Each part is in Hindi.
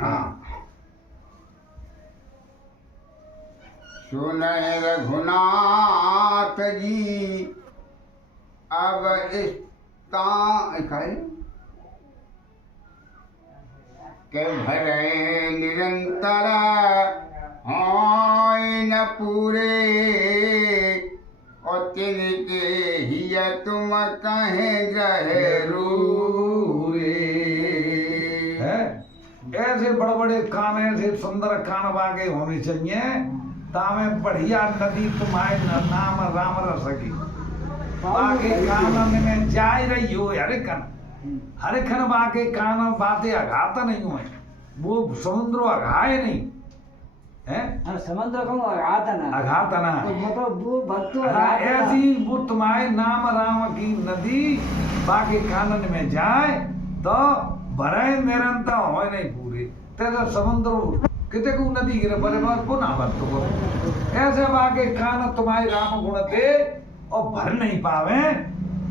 हाँ। सुनहि रघुनाथ जी अब के भरे निरंतर होय न पूरे और तिनके हिय तुम कहे जहरूरे। है ऐसे बड़े बड़े कान, ऐसे सुंदर कान बागे होने चाहिए तामे बढ़िया नदी तुम्हारे नाम राम रसगी बाके कानन में जाय रही हो। हरे खन बाके कान बातें अघाता नहीं हुए, वो समुद्र अघाए नहीं है। समुद्र को अघाता ना मतलब वो भक्तों ऐसी वो तुम्हारे नाम राम की नदी बाके कानन में जाए तो भरे निरंतर हो नहीं पूरे तेरे समुद्र किते को नदी गिरे बड़े बार को ना भक्त को ऐसे बाके कान तुम्हारे राम गुण दे और भर नहीं पावे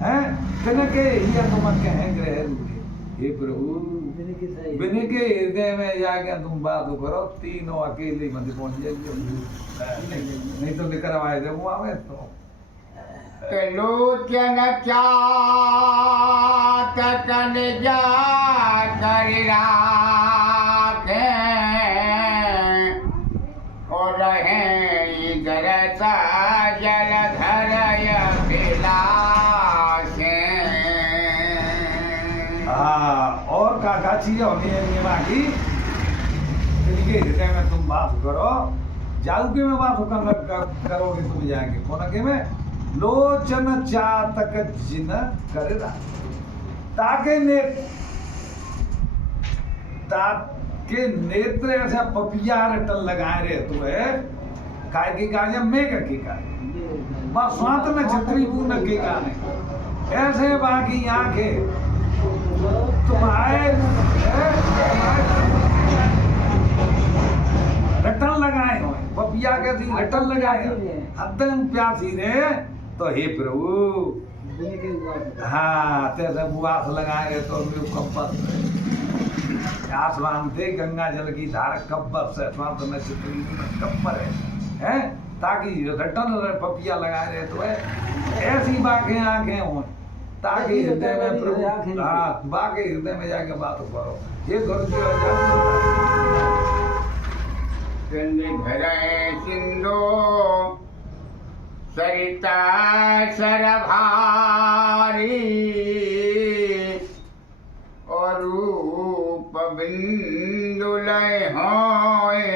हैं तिनके ये तुम कहें ग्रह रूढ़े। हे प्रभु बिन के हृदय में जाके तुम बात करो, तीनों अकेले मत पहुंच जाइए नहीं तो लेकर आए थे वो आवे तो लोचन चातकन जा कर राखे और रहे इधर सा जलधर अभिलाषे। और का चीज होती है ये बाकी इनके हृदय में तुम बात करो, जाऊ के में बात करोगे तुम जाएंगे कोना के में लोचन चातक जिन कर ताके ताके नेत्र ऐसा पपिया रटन लगाए रहे तुम्हें काय के गाने मेघ के गाने बस स्वात न छत्री न के गाने ऐसे बाकी आंखें तुम्हारे रटन लगाए हो पपिया के सी रटन लगाए हदन प्यासी रे तो हे प्रभु हाँ तेरे बुआस लगाए तो आसमान थे गंगा जल की धार कब्बर से स्वांत में चित्री कब्बर है ताकि रटन पपिया लगाए रहे तो ऐसी बाकी आंखें हो ताकि हृदय में प्रभु हाँ बाकी हृदय में जाके बात करो ये घर सिंधु सरिता सरभारी और रूप बिंदु लय होए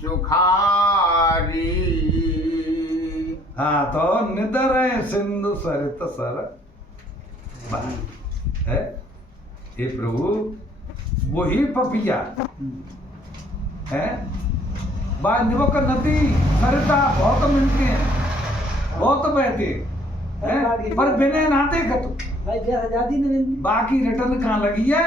सुखारी। हाँ तो निदर है सिंधु सरित सर है हे प्रभु वही पपिया है निवक नदी सरिता बहुत मिलते हैं बहुत बहते हैं पर बिना नाते खत बाकी रिटर्न कहाँ लगी है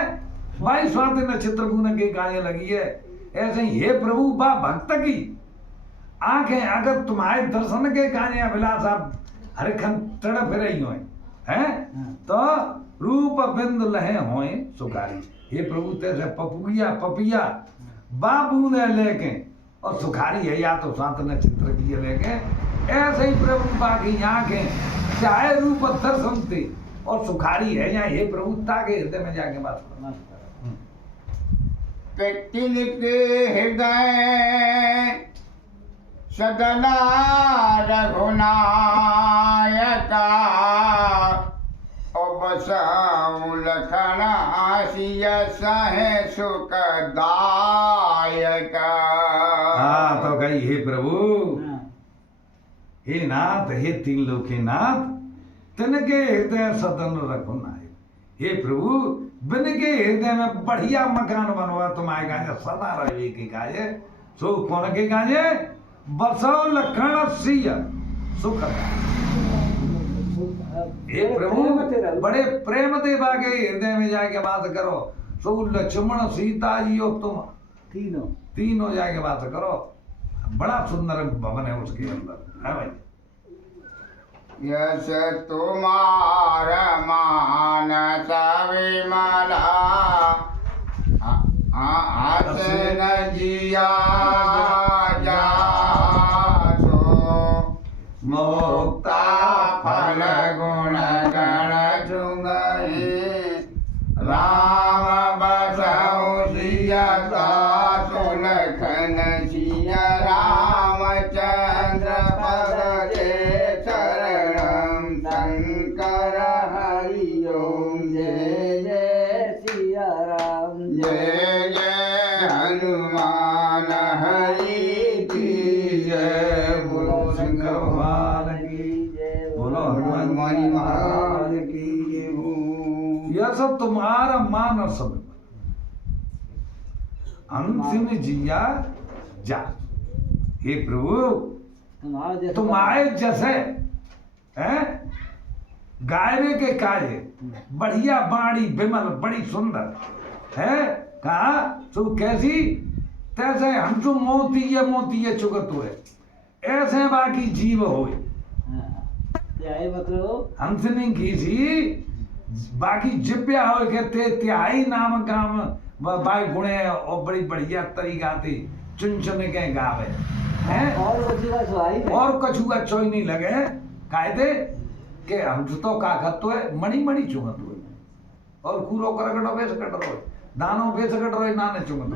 भाई स्वाति नक्षत्र गुण के गाने लगी है। ऐसे ही हे प्रभु बा भक्त की आंखें अगर तुम्हारे दर्शन के गाने अभिलाष आप हरखन तड़प रही हो हैं तो रूप बिंदु लहे होए सुखारी। हे प्रभु तेरे पपिया बाबू ने लेके और सुखारी है या तो शांत नक्षत्र की लेके ऐसे ही प्रभु बाकी आंखें चाहे रूप दर्शन थे और सुखारी है या हे प्रभु ताके हृदय में जाके बात करना तिनके हृदय सदना रघुनायका लखन आसिय सहे सुखदायका। हाँ तो कही हे प्रभु हे नाथ हे तीन लोक के नाथ तिनके हृदय सदन रघुनायक। हे प्रभु बिन के हृदय में बढ़िया मकान बनवा तुम्हारे गाजे सदा रहे के गाजे सो कौन के गाजे बसो लखन सिय सुख। हे प्रभु बड़े प्रेम दे बागे हृदय में जाके बात करो सो लक्ष्मण सीता जी हो तुम तीनों जाके बात करो। बड़ा सुंदर भवन है उसके अंदर है भाई। यश तुम्हारा मानस विमला सिया जासो मुक्ता फल गुण गण चुंगई राम बसौ सिया जासो लखन सिया रामचंद्र पद के शरणम शंकर हरि ओम जय जय सिया राम जय जय हनुमान हरि की जय बोलो शंकर भगवान की जय बोलो हनुमान महाराज की जय हो। यह सब तुम्हारा मान और समय अंतिम जिया जा। हे प्रभु तुम आए जैसे हैं गायवे के काजे बढ़िया बाणी विमल बड़ी सुंदर है कहा तू कैसी तैसे हम तो मोती ये चुगत हुए ऐसे बाकी जीव हुए मतलब हमसे नहीं की थी बाकी जिप्या हो के ते त्याई नाम काम बाई गुणे और बड़ी बढ़िया तरीका थी चुन चुन के गावे हैं और कछु अच्छो ही नहीं लगे कायदे के हम तो का खत्तो है मणि मणि चुगत हुए और कूरो करकटो बेस कट रहो दानो बेस कट रहो नाने चुगत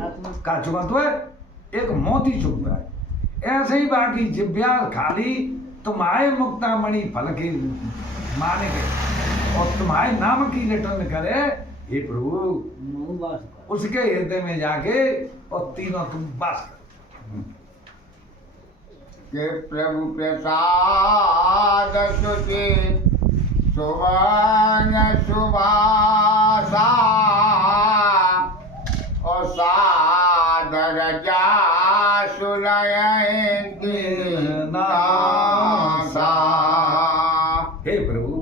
का चुगत हुए एक मोती चुगता है ऐसे ही बाकी जिब्या खाली तुम आए मुक्ता मणि फल के माने के और तुम्हारे नाम की रिटर्न करे हे प्रभु उसके हृदय में जाके और तीनों तुम बस के प्रभु प्रसाद सुचि सुवर्ण सुभाषा और सादर जा नासा। हे प्रभु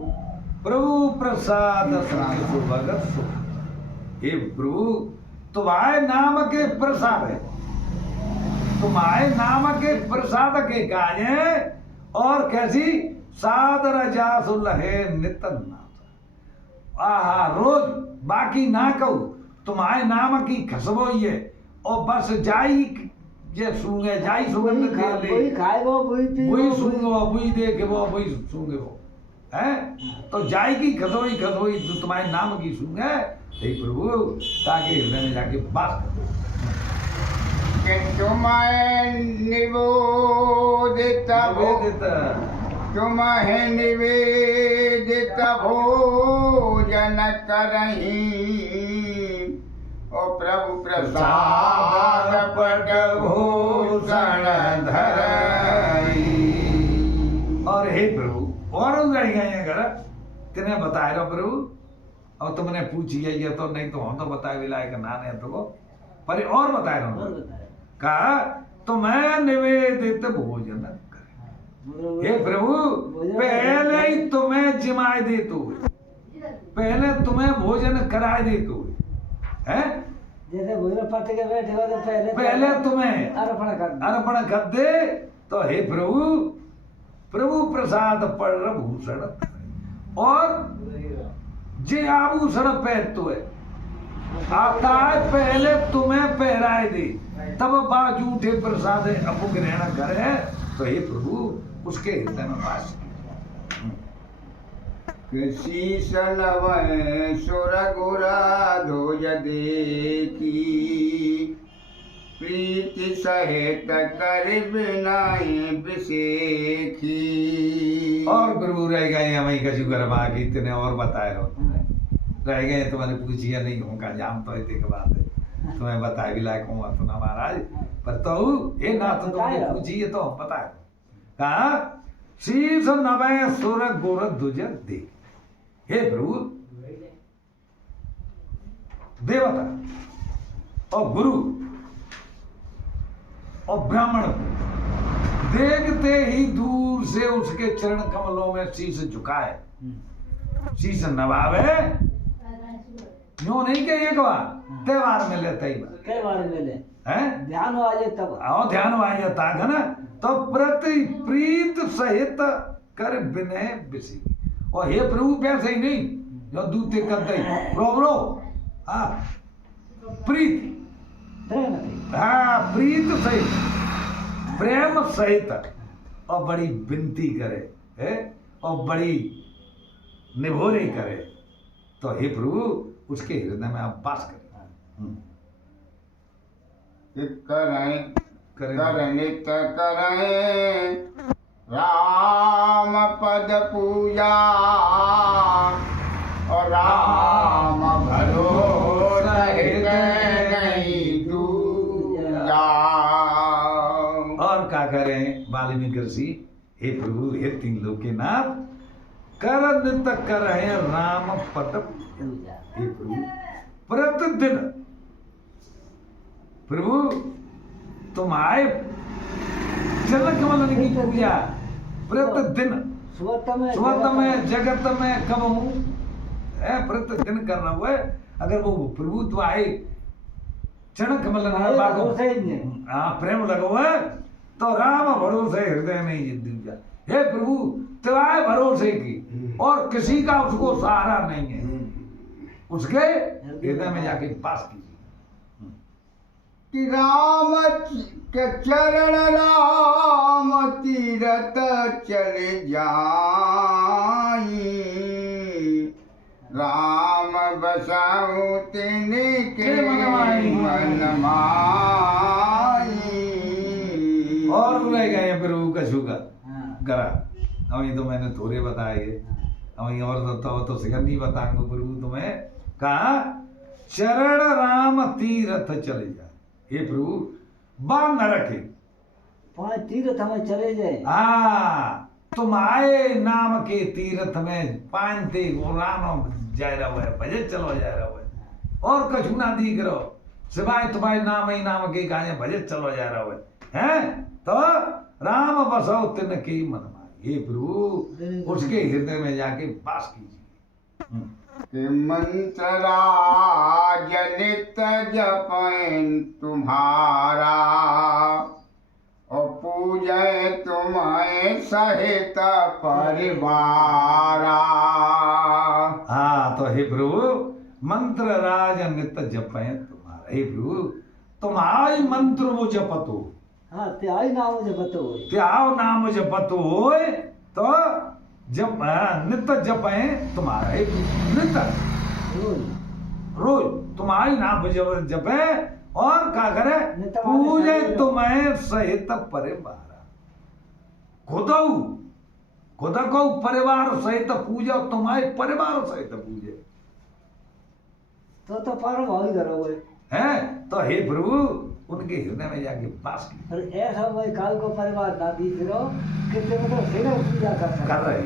प्रभु प्रसाद सुचि भगत सुख। हे प्रभु तुम्हारे नाम के प्रसाद है तुम्हारे नाम के प्रसाद के काज है और कैसी सादर जासुलहे नितन नाथ आहा रोज बाकी ना कहू तुम्हारे नाम की खसबो ये और बस जाई ये सूंगे जाई सुगंध के ले वही खाए वो वही पी वही सूंगे वही देखे वो वही सूंगे वो है तो जाई की खसोई खसोई तो तुम्हारे नाम की सूंगे हे प्रभु ताकि हृदय में जाके बात करो कि तुम्हें निवेदित तुम्हें निवेदित भोजन करही ओ प्रभु प्रसाद पट भूषण धरई। और हे प्रभु और रह गए घर तेने बताए रहो प्रभु और तुमने पूछी है ये तो नहीं तो हम तो बताए भी लायक ना ने तो पर और बताए रहो कहा तुम्हें निवेदित भोजन करे हे प्रभु पहले ही तुम्हें जिमाए दे तो पहले तुम्हें भोजन कराए दे तो है जैसे भोजन पट के बैठे हो तो पहले तुम्हें अर्पण कर दे तो हे प्रभु प्रभु प्रसाद पर भूषण और जे आभूषण पहनतो है आता है पहले तुम्हें पहराए दे तब बाजू उठे प्रसाद अपु ग्रहण करे तो हे प्रभु उसके हृदय में वास शीश नवै सुर गुरा ध्वज देखी प्रीति सहित कर बिनाई बिसेखी। और प्रभु रह गए हमें कछु गरमा की इतने और बताए रहो रह गए तुम्हारे पूछिए नहीं होगा जाम तो इतने के बाद तुम्हें बताए भी लायक हूँ तो ना महाराज पर तो ये ना तो तुमने पूछी है तो बताए कहा शीश नवै सुर गुर ध्वज देख हे प्रभु देवता और गुरु और ब्राह्मण देखते ही दूर से उसके चरण कमलों में शीश झुकाए शीश नवावे यूं नहीं के एक बार त्योहार में लेते ही त्योहार में ले हैं ध्यान आ जाए तब आओ ध्यान आ जाता है ना तो प्रति प्रीत सहित कर विनय बिसी और हे प्रभु पैसे ही नहीं जो दूते करते ही रो हाँ प्रीति प्रेम थी हाँ प्रीत सहित, प्रेम सहित और बड़ी विनती करे है और बड़ी निभोरे करे, तो हे प्रभु उसके हृदय में आप वास करें। करें करें। कर नित करें राम पद पूजा और राम भरोसा हृदय नहीं दूजा। और क्या करें वाल्मीकि ऋषि, हे प्रभु हे तीन लोक के नाथ, कर नित करें राम पद पूजा हे प्रभु प्रतिदिन। प्रभु तुम आए जनक मलन की पूजा प्रतिदिन स्वत में जगत में कब हूँ प्रतिदिन कर रहा हुआ है। अगर वो प्रभु तो आए जनक मलन हाँ प्रेम लगा हुआ है तो राम भरोसे हृदय नहीं जीत दूजा। हे प्रभु तुम्हारे भरोसे की और किसी का उसको सहारा नहीं है, उसके हृदय में जाके पास कीजिए। कि राम के चरण राम तीरथ चले जाई, राम बसाऊं तिनके मन माई। और रह गए प्रभु कछु का गरा, अब ये तो मैंने थोड़े बताए, अब ये और तो शिखर नहीं बताऊंगा प्रभु तुम्हें। कहा चरण राम तीरथ चले जाए, हे प्रभु बांध न रखे पांच तीर्थ हमें चले जाए। हाँ तुम आए नाम के तीर्थ में पानते वो राम जाए रहा है भजन चलो जाए रहा है और कछु ना दिख रहो सिवाय तुम्हारे नाम ही नाम के कहा भजन चलो जा रहा है हैं? तो राम बसो तिन के मन माए, हे प्रभु उसके हृदय में जाके वास कीजिए। कि मंत्रा जनित जपैन तुम्हारा और पूजय तुम्हें सहित परिवारा। हाँ तो हे प्रभु मंत्र राज नित जपे तुम्हारा, हे प्रभु तुम्हारी मंत्र वो जपत हो। हाँ त्याई नाम जपत हो, त्याव नाम जपत हो तो जप नित जपे तुम्हारा, हे नित रोज तुम्हारी नाम जपे और क्या करे पूजे तुम्हें सहित परिवार। खुद को परिवार सहित पूजा तुम्हारे परिवार सहित पूजे तो पर भावी करोगे है। तो हे प्रभु उनके हृदय में जाके वास की। और ऐसा वही काल को परिवार दादी फिरो कितने मतलब सेना पूजा कर रहे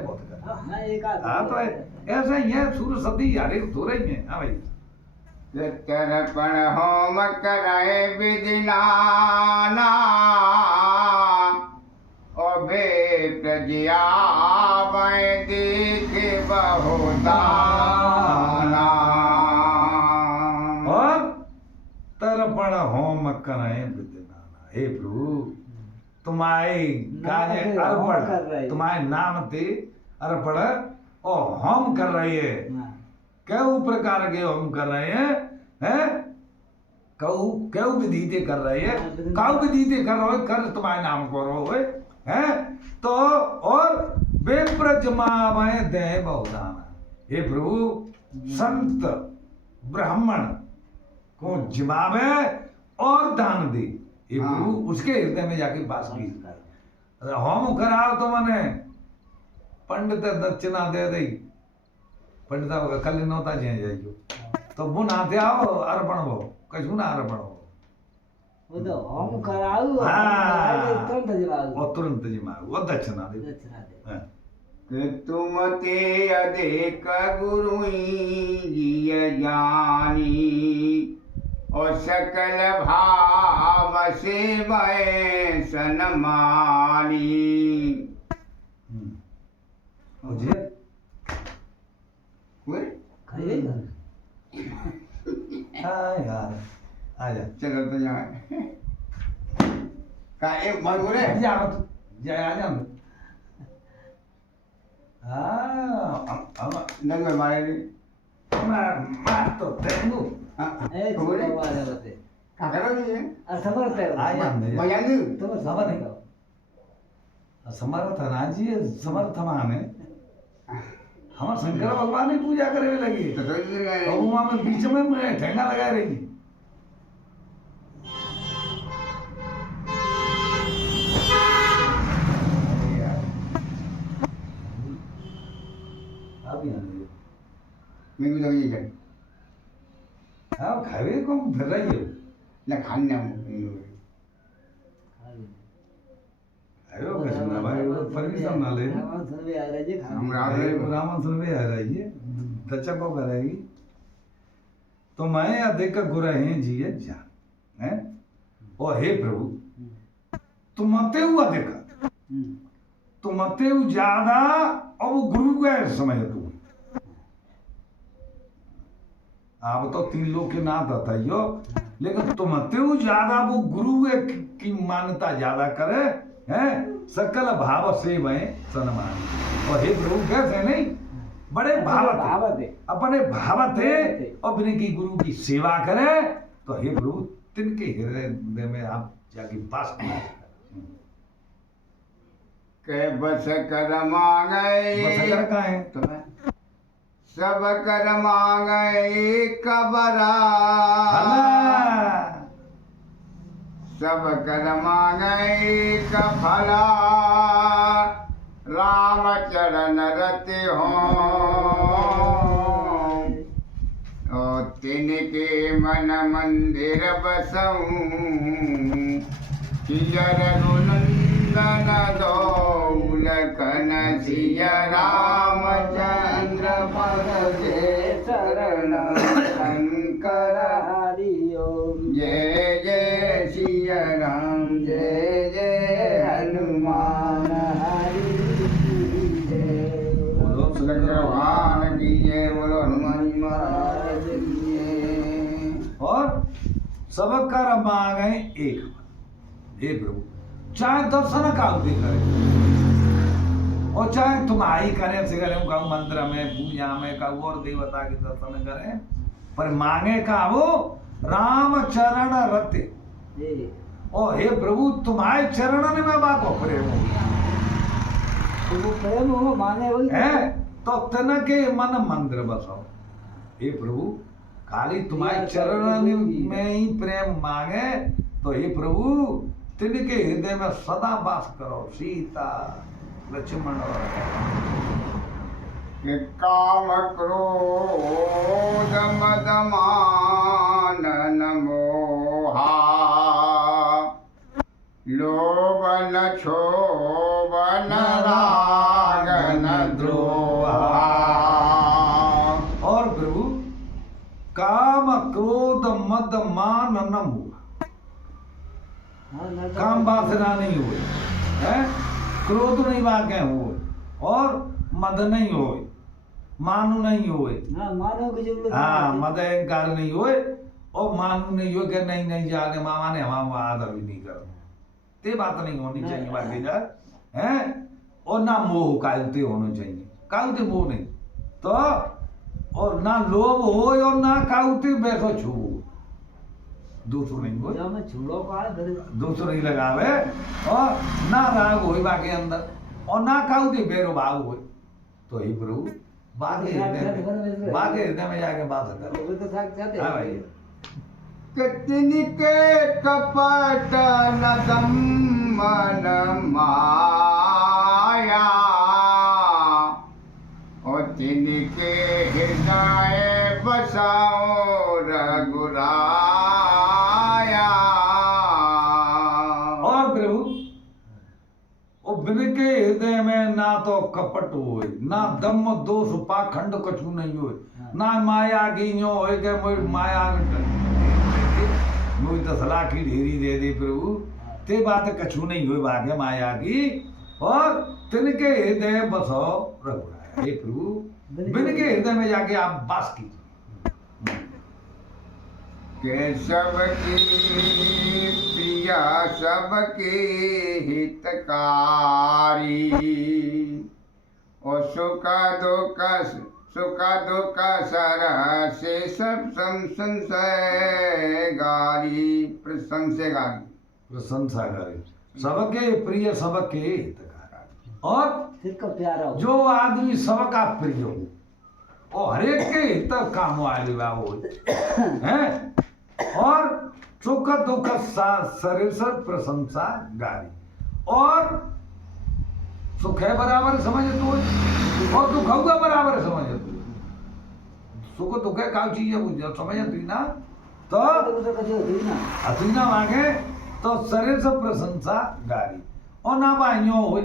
बहुत कर रहे। हाँ एक आदमी हाँ तो ऐसा ही है सूर्य सती यारे धो रही है। हाँ भाई तर्पण होम कराए विधिनाना और बे प्रजिया मैं देख बहुदाना। और तर्पण होम कराए विधिनाना, हे प्रभु तुम्हारे गाने अर्पण तुम्हारे नाम ते अर्पण और होम कर रहे हैं। कई प्रकार के होम कर रहे हैं कऊ विधि कर रहे हैं, काउ विधि कर रहे हो कर तुम्हारे नाम को रो है तो और बेप्र जमावे दे बहुदाना, हे प्रभु संत ब्राह्मण को जिमावे और दान दे, हे प्रभु उसके हृदय में जाके वास की। होम कराओ तो मने पंडित दक्षिणा दे दे पंडिता होगा कल नौता जे जाइयो तो वो नाते आओ अर्पण हो कछु ना अर्पण हो वो तो हम कराऊ हाँ तुरंत जवाब और तुरंत जिमाओ वो दक्षिणा दे। कि तुम ते अधिक गुरु जिय जानी और सकल भाव से मैं सनमानी। मुझे यार आजा चलो तो यहाँ का एक मन बोले जा मत जा आजा हाँ नंग में मारे मैं तो तेंगू એ ભગવાન વતે કાકરો છે આ સમર્થ આયા ને મજાનું તમે ખબર નહીં. સમર્થ समर्थ राजी समर्थ माने हमारे शंकर भगवान की पूजा करे लगी તો તો और वहां में बीच में मैं ठेंगा लगा रही थी अब यहाँ મેં કીધું એ જાય हाँ खावे को फिर रही है ના ખાને आयो कैसे ना भाई परमिशन ना ले રાવણ સર્વે આ રાજે हम ખાવા रामन सुन भी आ रही है दच्चा को करेगी तो मैं अधिक गुर हैं जिये जान है ओ हे प्रभु तुम मते हुआ देखा तुम मते हु ज्यादा और वो गुरु का समय तू आप तो तीन लोग के नाथ था यो लेकिन तुम मते हु ज्यादा वो गुरु की मान्यता ज्यादा करे है सकल भाव से मैं सन्मान और हे प्रभु कैसे नहीं बड़े भावत ભાવત હે अपने भावत है और बिना की गुरु की सेवा करे तो हे प्रभु तिनके हृदय में आप जाके वास कीजिए। કે બસ કર માંગઈ बस अगर का है તો सब कर मांगई कबरा भला सब कर मांगई कफला राम चरण रति हो ओ तिनके मन मंदिर बसऊं किजर गुनंदन दौलकन सिया रामचंद्र पद जे चरण शंकर હરિયો जय जय सिया राम जय जय हनुमान હરિ बोलो भगवान की जय बोलो हनुमान जी महाराज की जय। और सब कर मांगे एक हे प्रभु चाहे दर्शन का करे और चाहे तुम आई करें से करें कहूँ मंदिर में पूजा में कहूँ और देवता के दर्शन करें पर मांगे का वो राम चरण रते એ ओ हे प्रभु तुम्हारे चरण में बाको प्रेम हो તો પ્રેમ હો માને હોય है तो तन के मन मंदिर बसाओ हे प्रभु खाली तुम्हारे चरण में ही प्रेम मांगे तो हे प्रभु तिनके हृदय में सदा वास करो सीता लक्ष्मण और कि काम क्रोध मद मान मोहा लोभ न क्षोभ न राग न द्रोहा और प्रभु काम क्रोध मद मान न मोह હા, ના તો- काम वासना नहीं हुए है क्रोध नहीं वाके हुए और मद नहीं हुए मानु नहीं हुए હા માનો કે જેવું हाँ मद अहंकार नहीं हुए और मानु नहीं हुए कि नहीं नहीं जाने मामा ने हमारा आदर भी नहीं कर ते बात नहीं होनी चाहिए बाकी जा है और ना मोह कायते होने चाहिए कायते मोह नहीं तो और ना लोभ हो और ना कायते बैठो छू दूसरो नहीं हो અમે છોડો કાળ ઘરે दूसरो नहीं लगावे और ना राग हो बाके अंदर और ना कायते बेरो भाव हो तो ही प्रभु बागे हृदय में जाके बात कर એવું તો સાક્ષાત हाँ भाई कि तिनके कपट न दमन माया और तिनके हृदय बसाओ रघुराया और प्रभु वो बिन के हृदय में ना तो कपट होए ना दम दोष पाखंड कछु नहीं होए ना माया की न्यो होए के मोई माया मोई दसला की ढेरी दे दे प्रभु ते बात कछु नहीं होए भागे माया की और तिनके हृदय बसो रघुराया हे प्रभु बिन के हृदय में जाके आप वास कीजिए के सबकी प्रिया सबके हितकारी और सुख दुख सुख दुख सर से सब संशय गारी प्रशंसे गारी प्रशंसाकारी, सबके प्रिय, सबके हितकारी, और जिसका प्यारा हो। जो आदमी सबका प्रिय हो वो हरेक के हित काम वाले बाबू हैं, और सुख दुख शरीर प्रशंसा गारी, और सुख है बराबर समझ तू और दुख होगा बराबर समझ तू। सुख दुख है का चीज है बुझ समझ तू ना, तो अतीना मांगे तो शरीर से प्रशंसा गारी, और ना बाइयों हो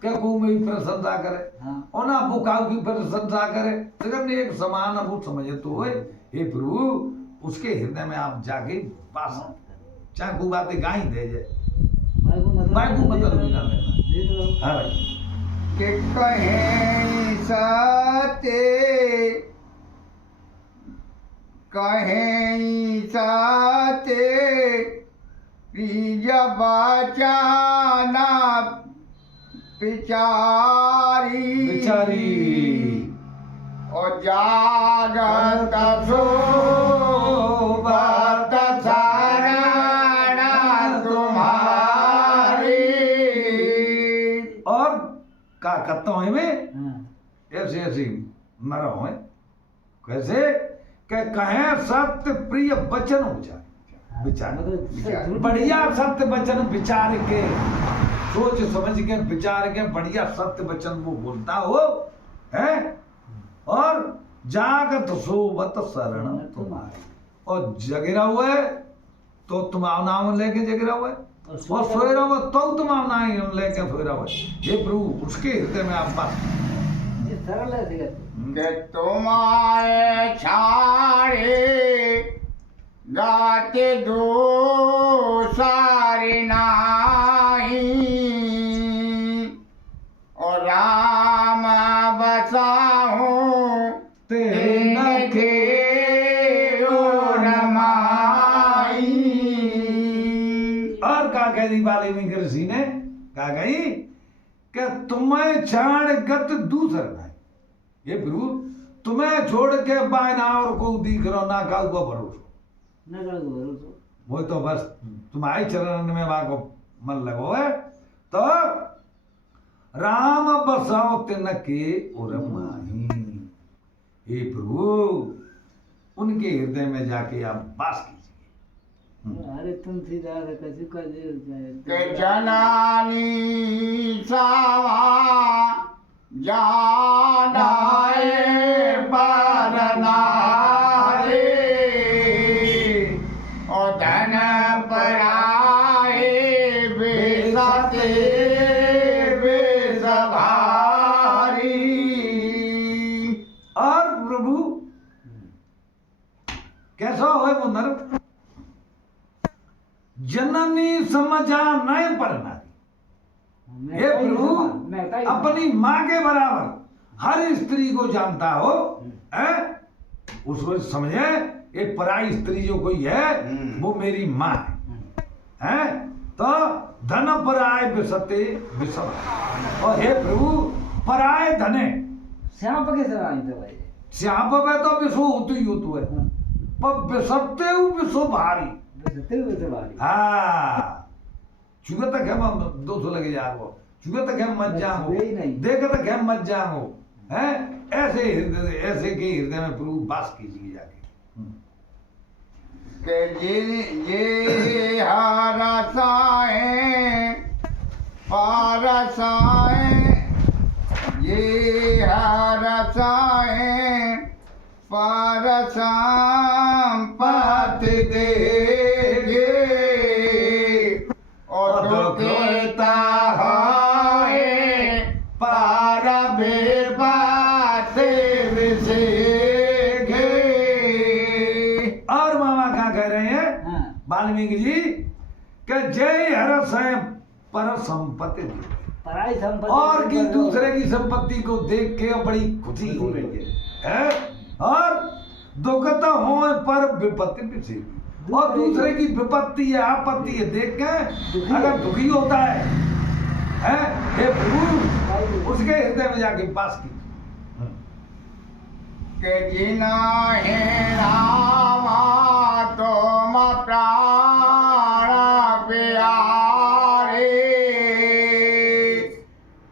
क्या को में प्रशंसा करे, और ना भूखाऊ की प्रशंसा करे, लेकिन एक समान अब समझे तो है। हे प्रभु उसके हृदय में आप जाके वास चाहे को बातें गाई दे जाए बाइबू मतलब भी ना लेना। हाँ भाई कि कहें साते प्रिय बचाना पिचारी और जागत सोबत शरण तुम्हारी। और का करता हूँ में ऐसे ऐसे मरा हूँ कैसे कि कहें सत्य प्रिय वचन विचार बढ़िया सत्य वचन विचार के सोच समझ के विचार के बढ़िया सत्य वचन वो बोलता हो है, और जागत सोबत शरण तुम्हारी, और जगेरा हुआ है तो तुम्हारा नाम लेके जगेरा हुआ है, और सोए रहो तो तुम्हारा नाम लेके सोए रहो। ये प्रभु उसके हृदय में आप बात सरल है कि तुम्हारे छाड़े गाते दो सारे नाई, और राम बसाऊं तेरे के रमाई। और का कह दी वाल्मीकि ऋषि ने कहा गई कि तुम्हें छाड़ गत दूसर नहीं, ये प्रभु तुम्हें छोड़ के बायना और को दिख रहो ना का भरोसा वो तो बस तुम्हारे चरण में वहां को मन लगो है, तो राम बसाओ तिनके और माही। हे प्रभु उनके हृदय में जाके आप वास कीजिए। अरे तुम सीधा कैसे कर के जनानी सावा जानाए परनारे, और धन पराए बेसते बेसभारी। और प्रभु कैसा हो मुंदर जननी समझा नए पर नारी। हे प्रभु अपनी माँ के बराबर हर स्त्री को जानता हो है, उसको समझे ये पराई स्त्री जो कोई है वो मेरी माँ है, तो धन पराय विसते विषम। और हे प्रभु पराय धने श्याम के सराय तो भाई श्याम पे तो विषो होती ही होती है, पर विसते हूँ विषो भारी। हाँ चुगे तक है 200 लगे जाओ, चुगे तक है मत जाओ, देखे तक है मत जाओ है, ऐसे हृदय ऐसे के हृदय में प्रभु वास कीजिए जाके। के ये हरसाए पारसाए, ये हरसाए पारसाम पात देगे, और दुखता है पार बेबाते विसेगे। और मामा क्या कह रहे हैं वाल्मीकि जी कि जय हरस है पर संपत्ति पराई संपत्ति और की दूसरे की संपत्ति को देख के बड़ी खुशी हो रही है? और दुखता हो पर विपत्ति भी सी, और दूसरे की विपत्ति है आपत्ति है देख के अगर दुखी होता है हे प्रभु उसके हृदय में जाके पास की। के जिना है रामा तुम प्राण प्यारे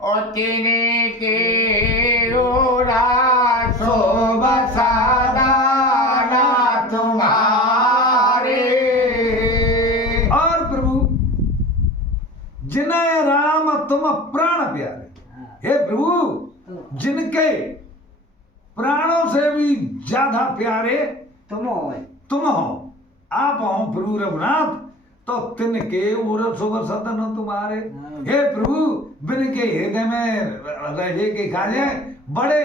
और तिनके ओरा शोभ सदा तुम्हारे। और प्रभु जिन्हें राम तुम प्राण प्यारे, हे प्रभु जिनके प्राणों से भी ज्यादा प्यारे तुम हो तुम हो, आप हो प्रभु रघुनाथ, तो तिनके उर शुभ सदन तुम्हारे। हे प्रभु बिन के हृदय में रहे के काजे बड़े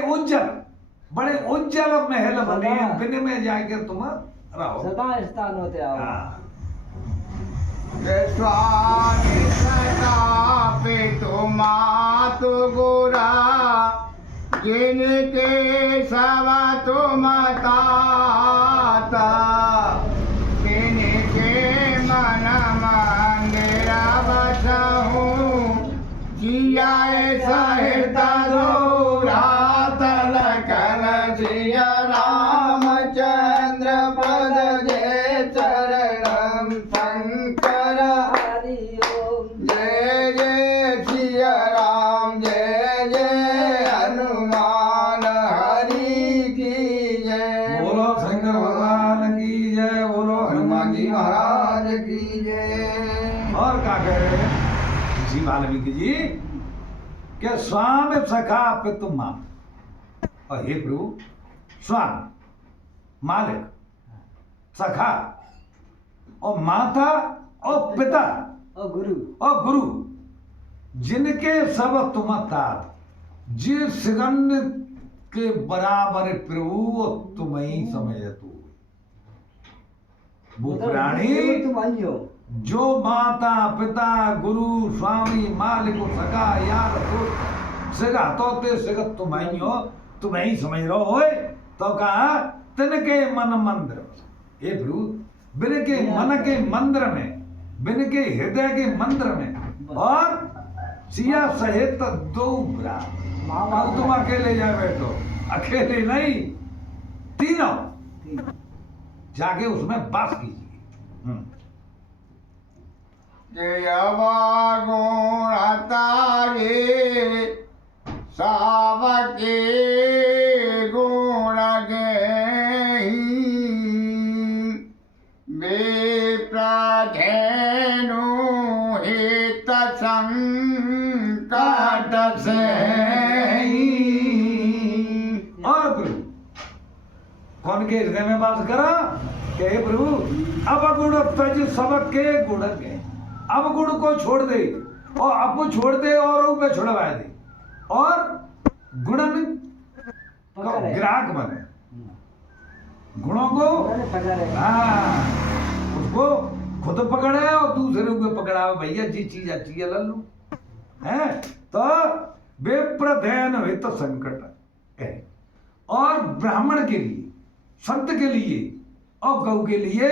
उज्जवल महल बने, बिन में जाके तुम रहो सदा स्थान होते आओ। हाँ। स्वामी सदा पे तुमातु गोरा जिनके सब तुम ताता तिनके मन मंदिर बसहूँ जिया सहता दोरा तल कल जिया रामचंद्र पद जय चरणम शंकर हरि ओम जय जय सिया राम जय जय हनुमान हरि की जय। बोलो शंकर भगवान की जय, बोलो हनुमान जी महाराज की जय। और क्या कह रहे हैं जी वाल्मीकि जी कि स्वामी सखा पितु माम, और हे प्रभु स्वामी मालिक सखा और माता और पिता और गुरु जिनके सब तुम तात, जिस सिगंध के बराबर प्रभु और तुम ही समझ तू वो प्राणी तुम आई हो जो माता पिता गुरु स्वामी मालिक सखा यार तो सिगा तो ते सिगत तुम ही हो, तुम ही समझ रहो होए। तो कहा तिनके मन मंदिर, हे प्रभु बिन के मन के मंदिर में, बिन के हृदय के मंदिर में, और सिया सहित दो ब्राह्मण, तुम अकेले जाए बैठो, अकेले नहीं तीनों जाके उसमें वास कीजिए। जयवा गुण तारे सावके गुण गेहि विप्रधेनु हित संकट सेहि। और प्रभु कौन के हृदय में बात करा कि हे प्रभु अब गुण तज सबके गुण के, अब गुण को छोड़ दे और अब को छोड़ दे और ऊपर छुड़वा दे, और गुणन ग्राहक बने, गुणों को हाँ उसको खुद पकड़े और दूसरे को पकड़ा भैया जी चीज अच्छी है लल्लू है। तो विप्रधेन हित संकट है, और ब्राह्मण के लिए संत के लिए और गौ के लिए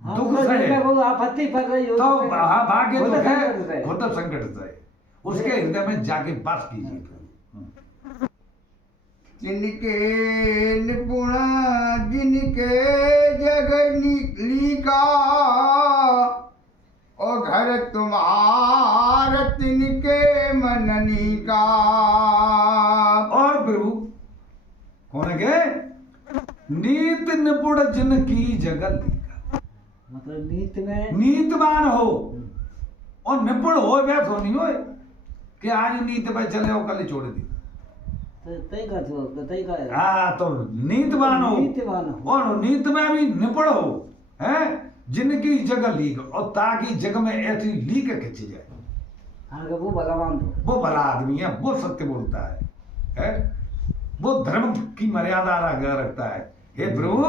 दुख सहे वो आपत्ति पड़ रही हो तो भाग्य खुद दुख है, संकट से। खुद संकट से उसके हृदय में जाके वास कीजिए। जिनके निपुण जिनके जग लिखा और घर तुम्हार तिनके मननी का। और प्रभु कौन है नीत निपुण जिनकी जगत लिखा, मतलब नीत में नीतवान हो और निपुण हो, वैस होनी हो कि आज नीत पे चले और कल छोड़ दी। तय का तो तय का है। हाँ तो नीतवान हो और नीत में भी निपुण हो है, जिनकी जगह लीक, और ताकि जग में ऐसी लीक खिंच जाए। हाँ वो बलवान वो भला आदमी है, वो सत्य बोलता है? वो धर्म की मर्यादा रखता है। हे प्रभु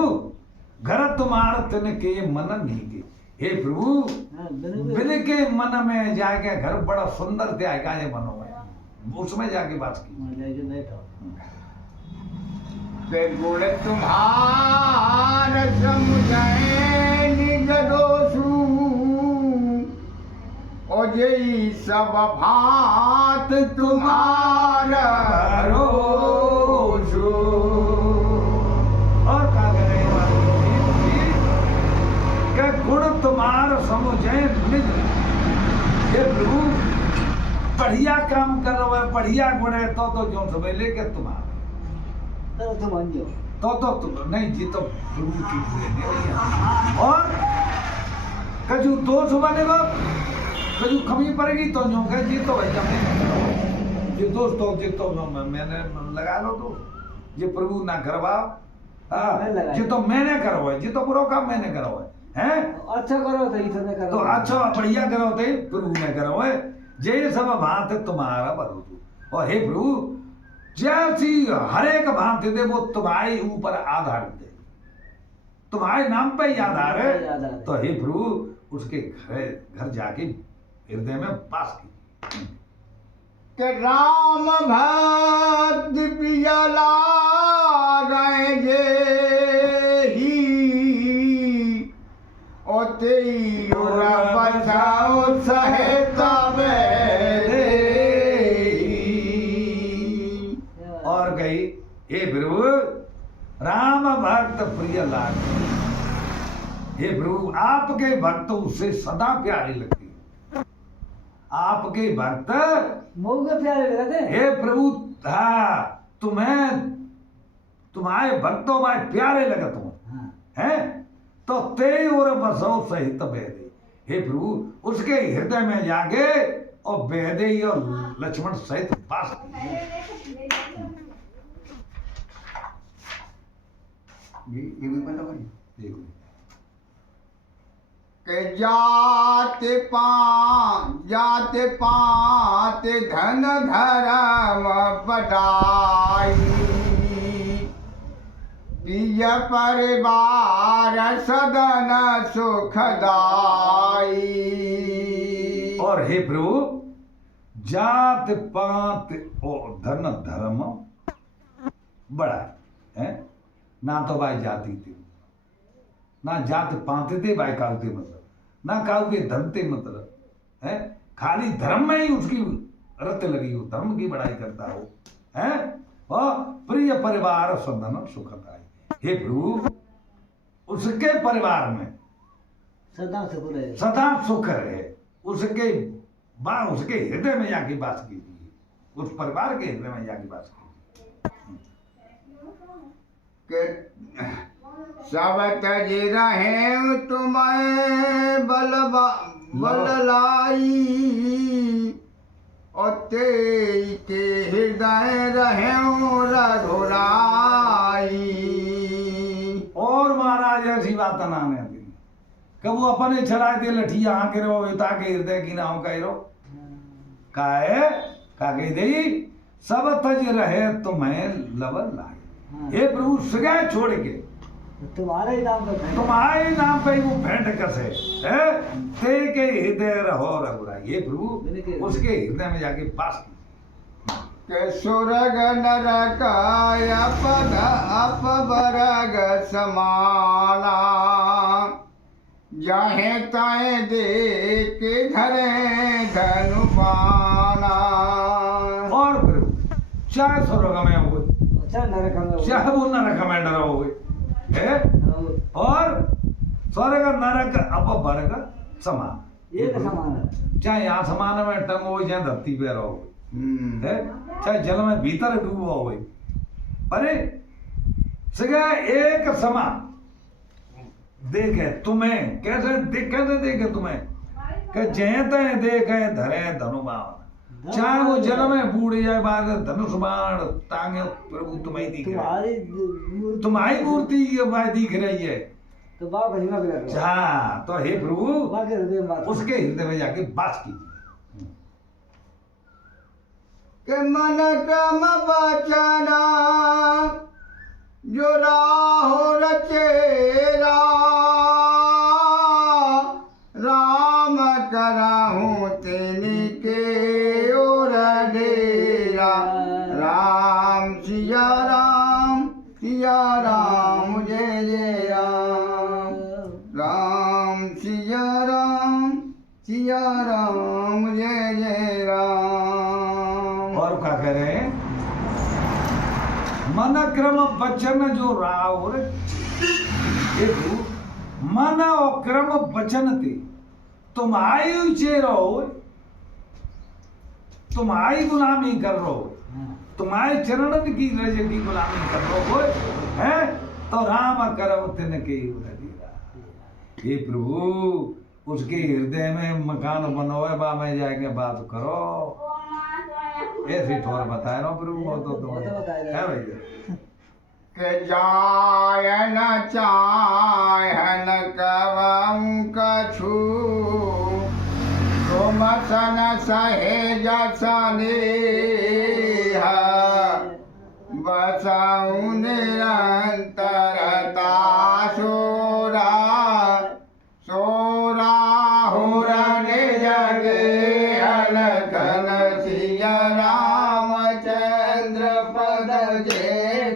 घर तुम्हार तिन के मन नहीं के, हे प्रभु बिन के मन में जाके घर बड़ा सुंदर त्यागा ये मनो में, उसमें जाके बात की। गुण तुम्हार समुझे निज दोषु और जई सब भात तुम्हारा रोषु। निज हे प्रभु बढ़िया काम कर रहे हो, बढ़िया गुण है तो जो सवेले के तुम्हारे तो तुम अंजो तो तुम नहीं जी तो प्रभु की देने भैया। और कजू दोष बनेगा, कजू कमी पड़ेगी तो जो कह जी तो भाई जमे ये दोस्त तो जी तो मैंने लगा लो तो ये प्रभु ना करवा जी तो मैंने करवाए, जी तो बुरा काम मैंने करवाए हैं। अच्छा करो तो इसने करो तो अच्छा बढ़िया करो तो प्रभु ने करवाए, जे सब भांत तुम्हारा भरोसा। और हे प्रभु जैसी हर एक भांति दे वो तुम्हारे ऊपर आधारित है, तुम्हारे नाम पे ही आधार है। तो हे प्रभु उसके घर जाके हृदय में वास की के राम भक्त प्रिय लागे जे ही ओते और बचाओ सहेता बेरे। और कही हे प्रभु राम भक्त प्रिय लागे, हे प्रभु आपके भक्त उससे सदा प्यारे लगते, आपके भक्त मोगे प्यारे लगते। हे प्रभु हाँ तुम्हें तुम्हारे भक्तों में प्यारे लगत हूँ हैं तो ते और बसो सहित बेदे। हे प्रभु उसके हृदय में जाके और बेदे और लक्ष्मण सहित वास ये भी पता भाई देखो के जात पात धन धर्म बटाई प्रिय परिवार सदन सुखदाई। और हे प्रभु जात पात और धन धर्म बड़ा है ना तो भाई जाति थी ना जात पाते थे भाई कालते मतलब ना काल के धर्म थे मतलब है, खाली धर्म में ही उसकी रत लगी हो, धर्म की बड़ाई करता हो है। और प्रिय परिवार सदन सुखदाई। हे प्रभु उसके परिवार में सदा सुख रहे, सदा सुख रहे, उसके उसके हृदय में जाके वास कीजिए, उस परिवार के हृदय में जाके वास के सब तज रहे तुम्हें बल लाई और ते के हृदय रहे रघुराई। और महाराज ऐसी बात ना ने कब वो अपने छड़ा दे लठिया आके रो ताके हृदय की नाम कह रो काहे काके दे सब तज रहे तुम्हें लबल लाई। हे प्रभु सगै छोड़ के तुम्हारे ही नाम पे तुम्हारे नाम पे वो भेंट कसे है ते के हृदय रहो रघुराई। हे प्रभु उसके हृदय में जाके वास कीजिए। के सुरग नरक अपवर्ग समाना जाहे ताए दे के धरे धनुपाना। और प्रभु चाहे स्वर्ग में हो अच्छा नरक में चाहे वो नरक में डरा हो है, और स्वर्ग नरक अपवर्ग समान एक समान है। चाहे आसमान में टंग हो चाहे धरती पे रहो है, चाहे जल में भीतर डूबो हो, अरे सगा एक समान देखे तुम्हें कैसे देखे तुम्हें कि जयते देखे धरे धनुबाण। चाहे वो जल में बूढ़ जाए बाद धनुष बाण टांगे प्रभु तुम्हें दिख तुम्हारी मूर्ति दिख रही है तो बाप महिमा कर हाँ। तो हे प्रभु उसके हृदय में जाके वास कीजिए। के मन क्रम बचना जो राहो रचेरा राम कराहूं तिनके और डेरा। राम सिया राम जय जय राम। राम सिया राम जय जय राम। और क्या कह रहे हैं मन क्रम वचन जो राव मन और क्रम वचन थे तुम आई चेरो, तुम आई गुलामी कर रो, तुम्हारे चरणन की रज की गुलामी कर रो हो, है तो राम करव तिनके उधीरा। हे प्रभु उसके हृदय में मकान बनोए बा में जाएंगे बात करो, ऐसे ठोर बताए ना प्रभु। वो तो तुम है भैया के जायन चाहन कवं कछु, तुम सन सहेज सनेह, बसऊ निरंतरता सोरा, सोरा हुरन जगे अलखन सिया रामचंद्र पद जे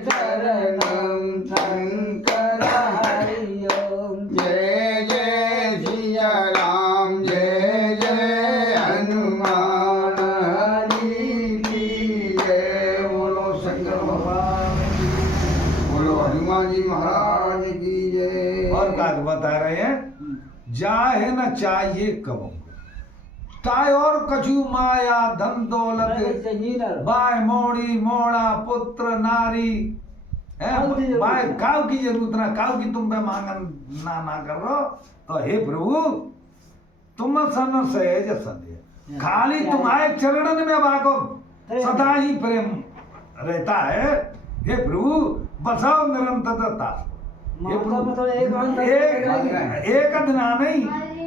चरणम शंकर हरि ओम। जय जय सिया राम, जय जय हनुमान हरि की जय। बोलो शंकर भगवान की, बोलो हनुमान जी महाराज की जय। और का बता रहे हैं, जाहे न चाहिए कबों ताय और कछु माया धन दौलत, बाय मोड़ी मोड़ा पुत्र नारी, बाय काव की जरूरत ना, काव की तुम पे मांगन ना कर रो। तो हे प्रभु तुम सन सहज संदेह, खाली तुम्हारे चरणन में बाको सदा ही प्रेम रहता है। हे प्रभु बसाओ निरंतरता, एक दिना नहीं,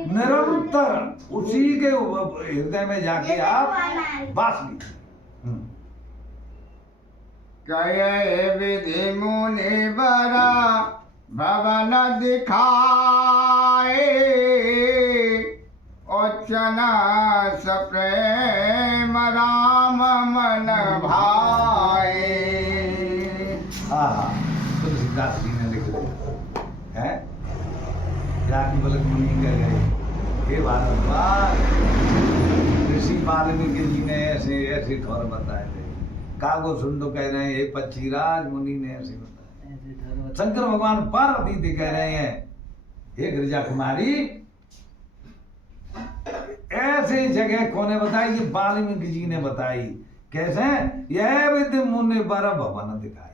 निरंतर उसी के हृदय में जाके आप बास लीजिए। कये विधि मुनि बरा भवन दिखाए, ओचना सप्रेम राम मन भाए। हाँ तुलसीदास जी ने लिख दिया है, याज्ञवल्क्य मुनि कह गए, हे भारद्वाज ऋषि वाल्मीकि जी ने ऐसे ऐसे ठोर बताए थे। कागो सुन तो कह रहे हैं, हे पक्षीराज मुनि ने ऐसे बताया। शंकर भगवान पार्वती जी कह रहे हैं, हे गिरिजा कुमारी ऐसे जगह कौन बताई? ये वाल्मीकि जी ने बताई। कैसे? यह विधि मुनि बर भवन दिखाए।